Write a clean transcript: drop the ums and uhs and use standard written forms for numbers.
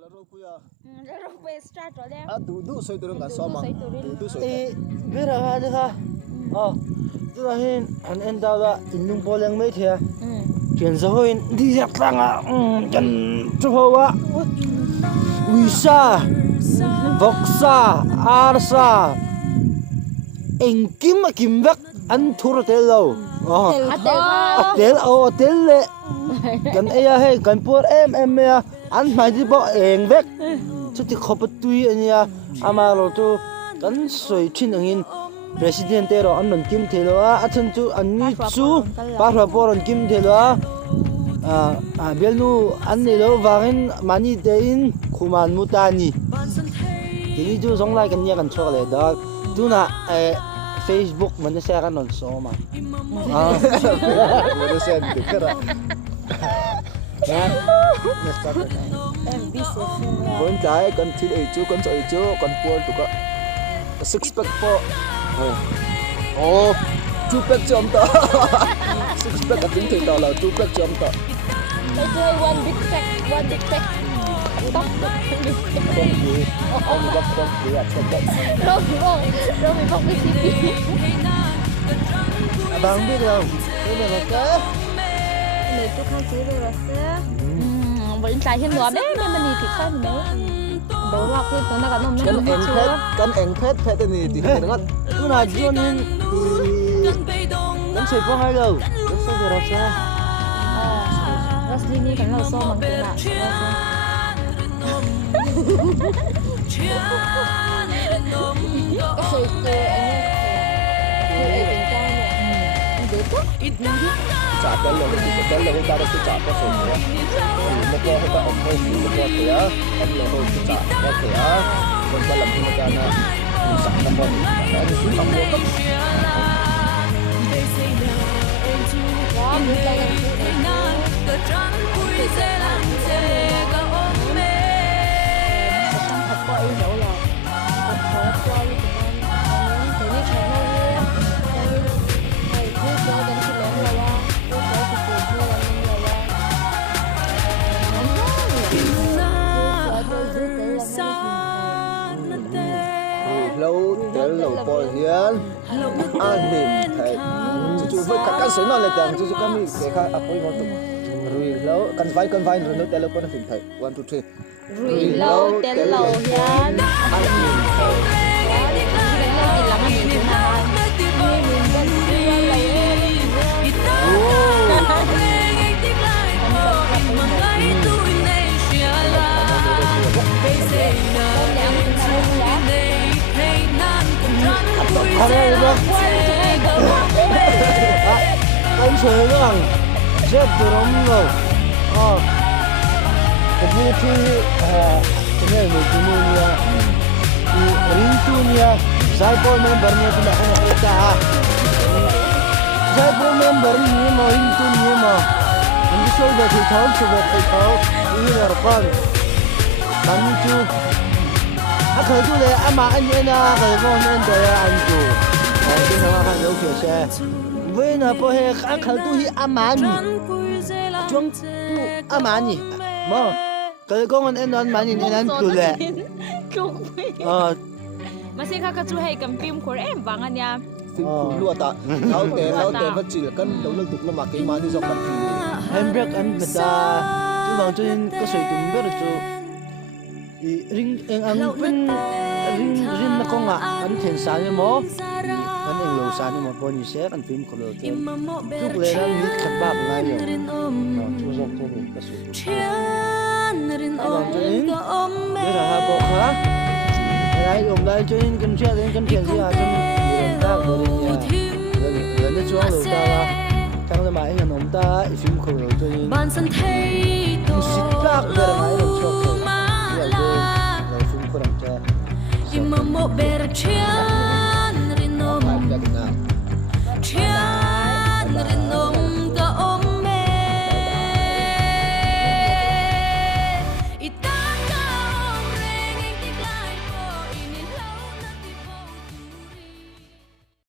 Rồi start rồi đấy. Du soi tu dengan sama. Du soi. Bera ada ka. Tu lahin an enda da inung poleng mai thia. Chuyện rồi đi dẹp tăng à, chân cho hoa, uisa, voksa, arsa, anh kim vắc anh thua tel lâu, tel lệ, cần ai hay cần buat em anh phải đi bỏ anh vắc, chút thì khó bắt tuy anh ya, ama rồi tu cần soi chín anh in. President ero an non kim thelo a chan chu an ni chu pa hra por an kim thelo a belnu an ni lo wangin mani te in khuman mutani kini chu song lai kan ya kan chok le da tu na Facebook man se kan non so ma Boleh sen dikira. ya Kon trái kon thil ei chu kon soi chu kon pol tu ka six pack po. Oh, two pack jump ta. Six pack tính thì tao là two pack jump ta. Tôi chơi one big pack. Tóc. Ông bắt con đi à chân đấy. Rồi mình không biết gì. bang biết đâu đây là cái Để tôi khai chế rồi sẽ. Vẫn trái thêm nữa đấy, nên mình thì khai nữa. Đó là cái tôi đã nằm Kan eng pet ni di dengan tu na jonin dan soi phong hai đâu rất soi được rồi sao Rosly ni kan lo so mang tu na. Cái sợi cơ anh ấy cái bên trong này. Được á. chả cái lời cái ta được chả có số nữa. Một cái ta ông hơi một cái thế á, ông là hơi chả có thế á. Còn ta làm cái cái này sẵn năm con, nó đi xuống lòng luôn. Đó, mình đây là thật có ý hiểu là thật khó cho những cái tự nhiên trẻ nó như thầy cứ cho đến khi lớn rồi là cứ cho từ từ như là như là Lâu tới lâu bò hiền, an bình thầy. Chú với các sấy nó lại chẳng chú kami cái khác áp với ngón tục. Rồi lâu cần vai rồi nó tới lâu con bình thầy. 1, 2, 3. rủi lâu tên lâu hiền an bình thầy. Đó, lâu thì lắm anh nhìn thấy mình bên kia là anh soi rằng rất đúng rồi cái gì thì cái này mình cũng mua ring tu nia sai po member nia tidak kena kita sai po member ni mau ring tu nia mau ini sudah thâu ini là con bắn chu khởi tu le ama anh em na khởi con anh đời anh chu cái nào hàng dấu kiểu xe với nó po he khởi tu hi ama ni chung tu ama ni mà khởi con anh nói mà nhìn anh tu le mà xin các chú hay cầm phim của em vắng anh nha. Phim lúa ta, lâu tệ vẫn chỉ là cân đấu lương thực là mà cái mà đi dọc mặt thì em biết anh người ta chú bằng cho nên có sợi tùng biết được chú ring anh bên ring nó có ngã anh thiền sáng như mỏ anh em lâu sáng như mỏ coi như sẽ anh phim có được tiền lúc lấy ra những khát bạc ngay rồi chú dọc cho nên có sợi bằng cho nên bây giờ hai bộ khác đây dùng đây cho nên cần chuyện đến cần tiền gì à cho nên ta rồi người nó chúa lâu ta thằng này mãi ông ta phim khổ rồi cho nên cũng xịt rác về là mãi đồng chuột rồi phim khổ đồng cha